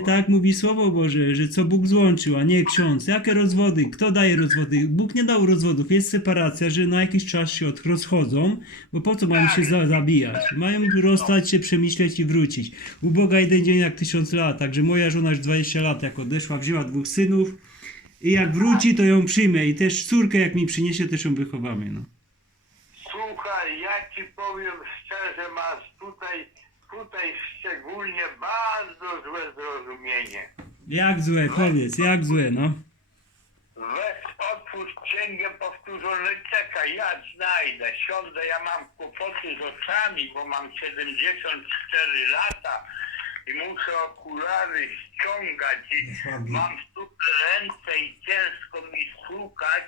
tak mówi Słowo Boże, że co Bóg złączył, a nie ksiądz. Jakie rozwody? Kto daje rozwody? Bóg nie dał rozwodów. Jest separacja, że na jakiś czas się od- rozchodzą, bo po co mają się za, zabijać? Mają rozstać się, przemyśleć i wrócić. U Boga jeden dzień jak tysiąc lat, także moja żona już 20 lat jak odeszła, wzięła dwóch synów i jak wróci, to ją przyjmę i też córkę jak mi przyniesie, też ją wychowamy, no. Słuchaj, ja ci powiem szczerze, masz tutaj, tutaj szczególnie bardzo złe zrozumienie. Jak złe, powiedz, jak złe, no. Weź otwórz księgę powtórzone, czekaj, ja znajdę, siądę, ja mam kłopoty z oczami, bo mam 74 lata i muszę okulary ściągać i mam super ręce i ciężko mi szukać,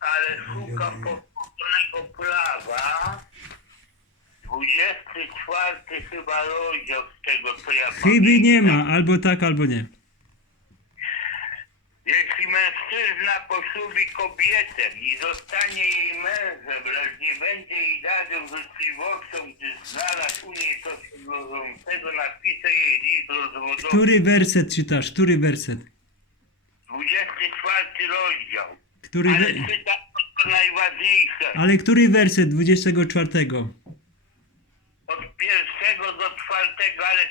ale szukam powtórzonego prawa. 24 chyba rozdział z tego, co ja Chyby nie ma, albo tak, albo nie. Jeśli mężczyzna poślubi kobietę i zostanie jej mężem, lecz nie będzie jej darem życzliwością, gdy znalazł u niej coś godzącego, napisze jej list rozwodowy. Który werset czytasz? Który werset? 24 rozdział. Który Ale we... czytam to najważniejsze. Ale który werset 24? Od pierwszego do czwartego, ale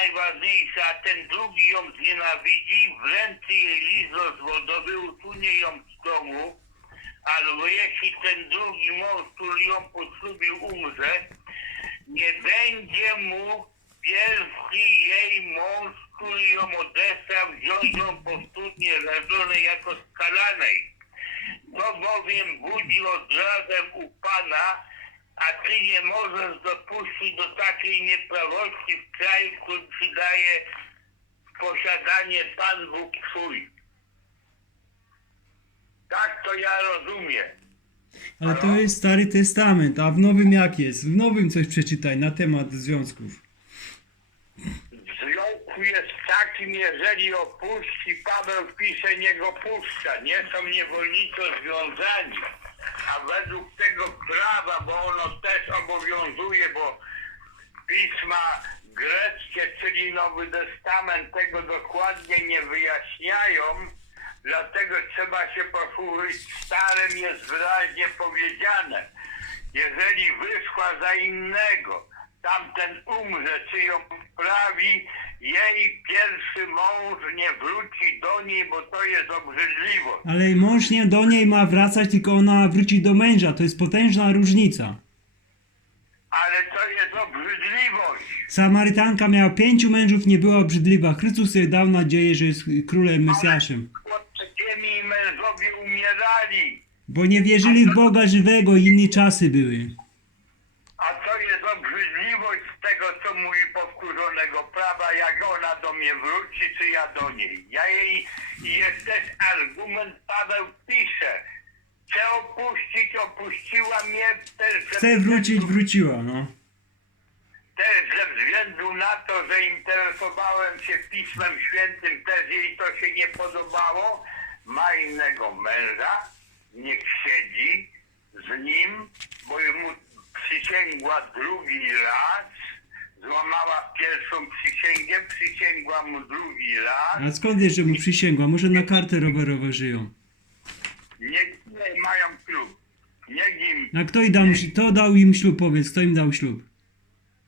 najważniejsze, a ten drugi ją znienawidzi, wręczy jej list rozwodowy, usunie ją z domu, albo jeśli ten drugi mąż, który ją poślubił, umrze, nie będzie mu pierwszy jej mąż, który ją odesłał, wziąć ją powtórnie rodzone jako skalanej. To bowiem budzi odrazem u Pana, a Ty nie możesz dopuścić do takiej nieprawości w kraju, który przydaje w posiadanie Pan Bóg Twój. Tak to ja rozumiem. Ale to jest Stary Testament, a w Nowym jak jest? W Nowym coś przeczytaj na temat związków. W związku jest takim, jeżeli opuści, Paweł pisze, nie go puszcza. Nie są niewolniczo związani. A według tego prawa, bo ono też obowiązuje, bo pisma greckie, czyli Nowy Testament tego dokładnie nie wyjaśniają, dlatego trzeba się posłużyć starym, jest wyraźnie powiedziane. Jeżeli wyszła za innego, tamten umrze, czy ją sprawi, jej pierwszy mąż nie wróci do niej, bo to jest obrzydliwość. Ale mąż nie do niej ma wracać, tylko ona wróci do męża. To jest potężna różnica. Ale to jest obrzydliwość. Samarytanka miała pięciu mężów, nie była obrzydliwa. Chrystus jej dał nadzieję, że jest królem, Mesjaszem. I mężowie umierali. Bo nie wierzyli w Boga żywego i inne czasy były. A to jest obrzydliwość z tego, co mówi powtórzonego prawa, jak ona do mnie wróci, czy ja do niej. Ja jej, jest też argument, Paweł pisze, chcę opuścić, opuściła mnie też ze Chce wrócić, wróciła, no. też ze względu na to, że interesowałem się Pismem Świętym, też jej to się nie podobało, ma innego męża, niech siedzi z nim, bo mu przysięgła drugi raz, złamała pierwszą przysięgę, przysięgła mu drugi raz, A skąd wiesz, że mu przysięgła? Może na kartę rowerową żyją. niech nie mają ślub, niech im, A kto, im dał, kto dał im ślub, powiedz, kto im dał ślub?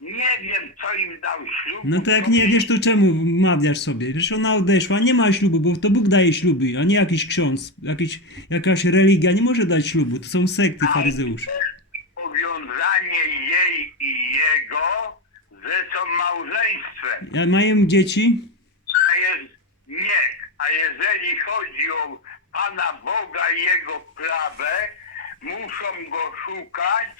nie wiem co im dał ślub. No to jak nie wiesz, to czemu mawiasz sobie? Wiesz, ona odeszła, nie ma ślubu, bo to Bóg daje śluby, a nie jakiś ksiądz, jakiś, jakaś religia nie może dać ślubu. To są sekty faryzeusze. powiązanie jej i jego ze są małżeństwem. A mają dzieci? A jest nie. A jeżeli chodzi o Pana Boga i Jego prawę, muszą Go szukać,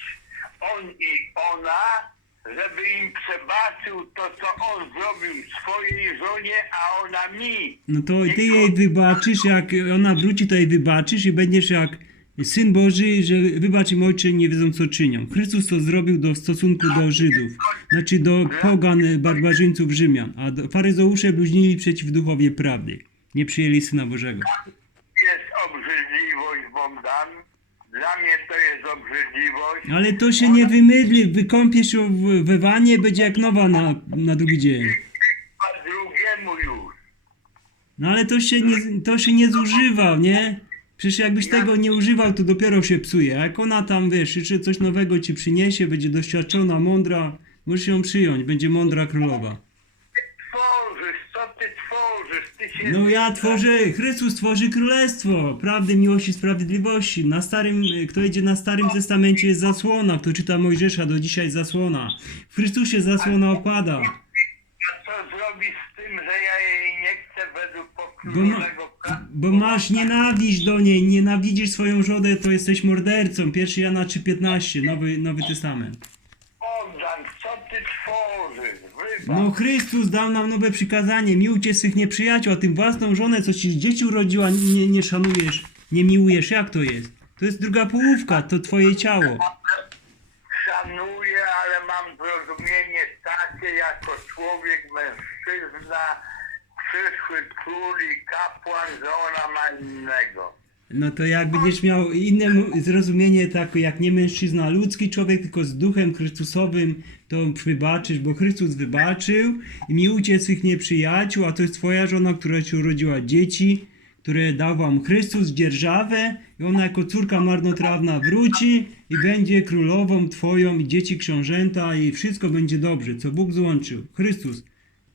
On i ona, żeby im przebaczył to, co On zrobił swojej żonie, a ona mi. No to ty jej wybaczysz, jak ona wróci, to jej wybaczysz i będziesz jak Syn Boży, że wybacz im ojcze, nie wiedzą co czynią. Chrystus to zrobił do, w stosunku do Żydów, znaczy do pogan, barbarzyńców Rzymian, a do- faryzeusze bluźnili przeciw duchowie prawdy. Nie przyjęli Syna Bożego. Jest obrzydliwość, Bogdan. Dla mnie to jest obrzydliwość. Ale to się nie wymydli, wykąpiesz w, we wanie, będzie jak nowa na, na drugi dzień. A temu już. No ale to się nie, to się nie zużywa, nie? Przecież jakbyś tego nie używał, to dopiero się psuje. A jak ona tam, wiesz, czy coś nowego ci przyniesie, będzie doświadczona, mądra, możesz ją przyjąć, będzie mądra królowa. Tworzysz, co ty tworzysz? Ty się No ja tworzę, Chrystus tworzy królestwo prawdy, miłości, sprawiedliwości. Na starym, kto idzie na Starym Testamencie jest zasłona, kto czyta Mojżesza, do dzisiaj zasłona. W Chrystusie zasłona opada. A co zrobić z tym, że ja jej nie chcę według Bo, ma? Bo masz nienawiść do niej, nienawidzisz swoją żonę, to jesteś mordercą. 1 Jana 3,15, Nowy, Nowy Testament. Bogdan, co ty tworzysz? Wybacz. No Chrystus dał nam nowe przykazanie, miłujcie swych nieprzyjaciół, a tym własną żonę, co ci z dzieci urodziła, nie, nie szanujesz, nie miłujesz. Jak to jest? To jest druga połówka, to twoje ciało. Szanuję, ale mam zrozumienie takie jako człowiek, mężczyzna, przyszły król i kapłan, że ona ma innego. No to jak będziesz miał inne mu- zrozumienie, tak jak nie mężczyzna, ludzki człowiek, tylko z duchem Chrystusowym, to wybaczysz, bo Chrystus wybaczył i miłujcie swych nieprzyjaciół, a to jest twoja żona, która ci urodziła dzieci, które dał wam Chrystus dzierżawę i ona jako córka marnotrawna wróci i będzie królową twoją i dzieci książęta i wszystko będzie dobrze, co Bóg złączył. Chrystus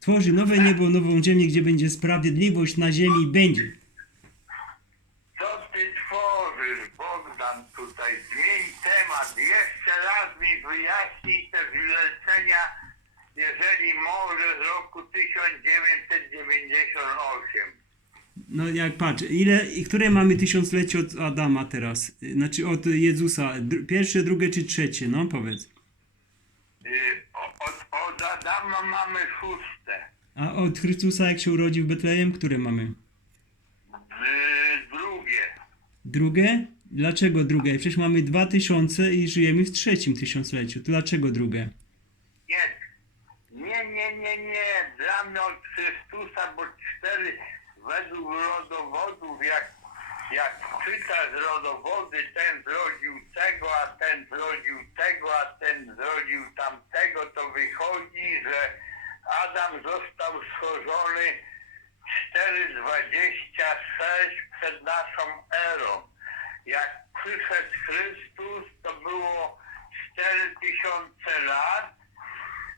tworzy nowe niebo, nową ziemię, gdzie będzie sprawiedliwość na ziemi będzie. Co ty tworzysz, Bogdan, tutaj? Zmień temat. Jeszcze raz mi wyjaśnij te wylecenia, jeżeli może z roku 1998. No jak patrz, ile, które mamy tysiąclecie od Adama teraz? Znaczy od Jezusa, Dr- pierwsze, drugie czy trzecie, no powiedz. Y, o- Od, od Adama mamy szóste. A od Chrystusa jak się urodził w Betlejem, które mamy? Y, Drugie. Drugie? Dlaczego drugie? Przecież mamy dwa tysiące i żyjemy w trzecim tysiącleciu. To dlaczego drugie? Nie, nie, nie, nie, nie. Dla mnie od Chrystusa, bo cztery według rodowodów, jak, jak czytasz rodowody, ten zrodził tego, a ten zrodził tego, a ten zrodził tamtego, to wychodzi, że Adam został stworzony 4,26 przed naszą erą. Jak przyszedł Chrystus, to było 4000 lat,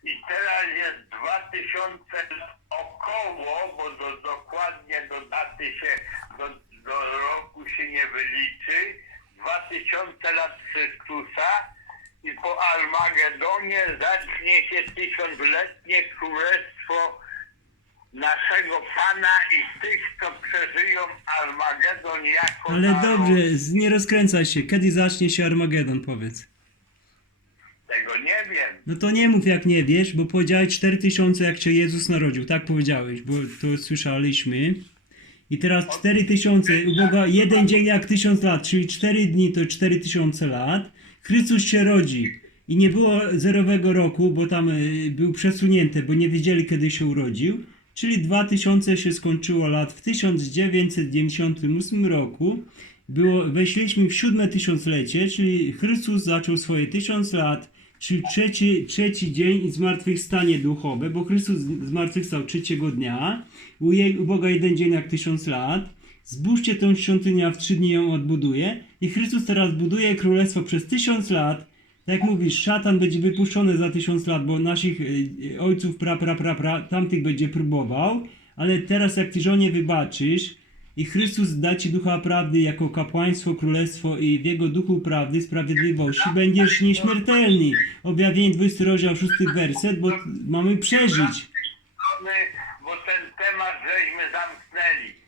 i teraz jest 2000 około, bo do, dokładnie do daty się, do, do roku się nie wyliczy, 2000 lat Chrystusa i po Armagedonie zacznie się tysiącletnie królestwo naszego Pana i tych, co przeżyją Armagedon jako Ale naród. dobrze, z- nie rozkręcaj się. Kiedy zacznie się Armagedon, powiedz. Tego nie wiem. No to nie mów jak nie wiesz, bo powiedziałeś 4000 jak się Jezus narodził. Tak powiedziałeś, bo to słyszeliśmy. I teraz 4000, u Boga jeden dzień jak 1000 lat, czyli 4 dni to 4000 lat. Chrystus się rodzi. I nie było zerowego roku, bo tam y, był przesunięty, bo nie wiedzieli kiedy się urodził. Czyli 2000 się skończyło lat w 1998 roku. Było, weszliśmy w siódme tysiąclecie, czyli Chrystus zaczął swoje tysiąc lat, czyli trzeci, trzeci dzień i zmartwychwstanie duchowe, bo Chrystus zmartwychwstał trzeciego dnia, u, jej, u Boga jeden dzień jak tysiąc lat. Zbóżcie tą świątynię, a w trzy dni ją odbuduje. I Chrystus teraz buduje królestwo przez tysiąc lat. Jak mówisz, szatan będzie wypuszczony za tysiąc lat, bo naszych y, y, ojców, pra, pra, pra, pra, tamtych będzie próbował. Ale teraz jak ty żonie wybaczysz i Chrystus da ci ducha prawdy jako kapłaństwo, królestwo i w jego duchu prawdy, sprawiedliwości będziesz nieśmiertelny. Objawienie 20 rozdział 6 werset, bo mamy przeżyć. Bo ten temat żeśmy zamknęli.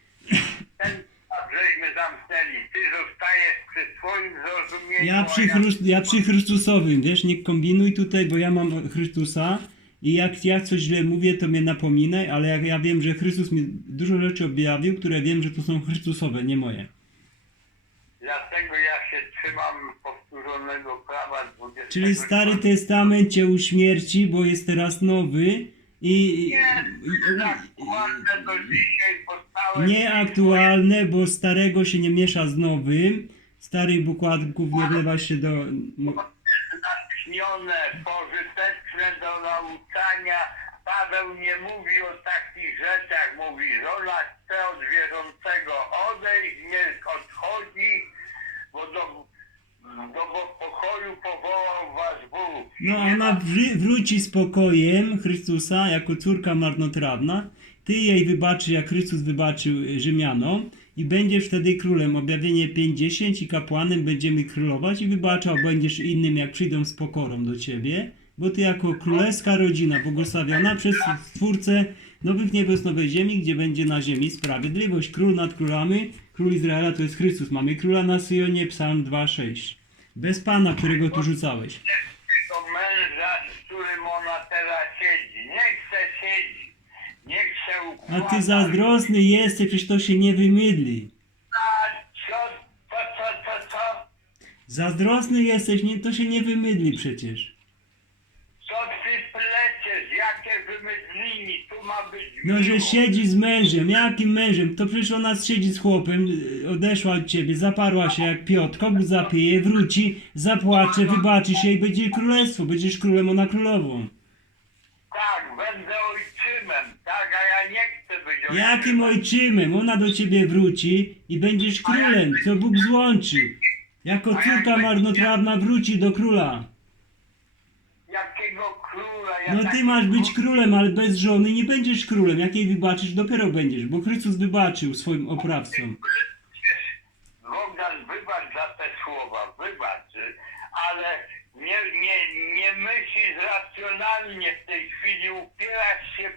Ty zostajesz przy swoim zrozumieniu. Ja przy, Chrust, ja przy Chrystusowym, wiesz, nie kombinuj tutaj, bo ja mam Chrystusa i jak ja coś źle mówię, to mnie napominaj, ale jak ja wiem, że Chrystus mi dużo rzeczy objawił, które wiem, że to są Chrystusowe, nie moje. Dlatego ja się trzymam powtórzonego prawa 20. Czyli Stary Testament cię uśmierci, bo jest teraz nowy i... Nie, postałem. nieaktualne, bo starego się nie miesza z nowym. Starych bukładków nie wlewa się do... Natchnione, pożyteczne do nauczania. Paweł nie mówi o takich rzeczach, mówi, żona chce od wierzącego odejść, niech odchodzi, bo do, do Bóg. No ona wróci z pokojem Chrystusa jako córka marnotrawna. Ty jej wybaczysz, jak Chrystus wybaczył Rzymianom i będziesz wtedy królem. Objawienie 50 i kapłanem będziemy królować i wybaczał będziesz innym, jak przyjdą z pokorą do ciebie, bo ty jako królewska rodzina błogosławiona przez Stwórcę nowych niebios, nowej ziemi, gdzie będzie na ziemi sprawiedliwość. Król nad królami, król Izraela to jest Chrystus. Mamy króla na Syjonie, psalm 2,6. Bez Pana, którego tu rzucałeś. do męża, z którym ona teraz siedzi. Niech se siedzi. Niech se A ty zazdrosny jesteś, przecież to się nie wymydli. Zazdrosny jesteś, nie, to się nie wymydli przecież. Co ty pleciesz? Jakie wymydlini? Tu ma być No, że miło. siedzi z mężem. Jakim mężem? To przecież ona siedzi z chłopem, odeszła od ciebie, zaparła się jak Piotr, kogut zapieje, wróci, zapłacze, wybaczysz jej, będzie królestwo, będziesz królem, ona królową. Tak, będę ojczymem, tak, a ja nie chcę być ojczymem. Jakim ojczymem? Ona do ciebie wróci i będziesz królem, co Bóg złączył. Jako córka marnotrawna wróci do króla. Jakiego króla? Ja No ty taki masz być król- królem, ale bez żony nie będziesz królem. Jak jej wybaczysz, dopiero będziesz, bo Chrystus wybaczył swoim oprawcom. Bogdan, wybacz za te słowa, wybacz, y, ale nie, nie, nie myślisz racjonalnie w tej chwili, upierasz się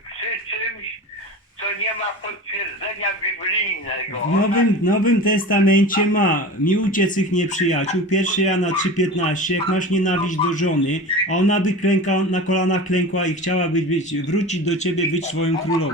co nie ma potwierdzenia biblijnego. W Nowym, Nowym Testamencie ma mi uciec ich nieprzyjaciół. 1 Jana 3,15 jak masz nienawiść do żony, a ona by klęka, na kolanach klękła i chciała być, wrócić do ciebie, być swoją królową.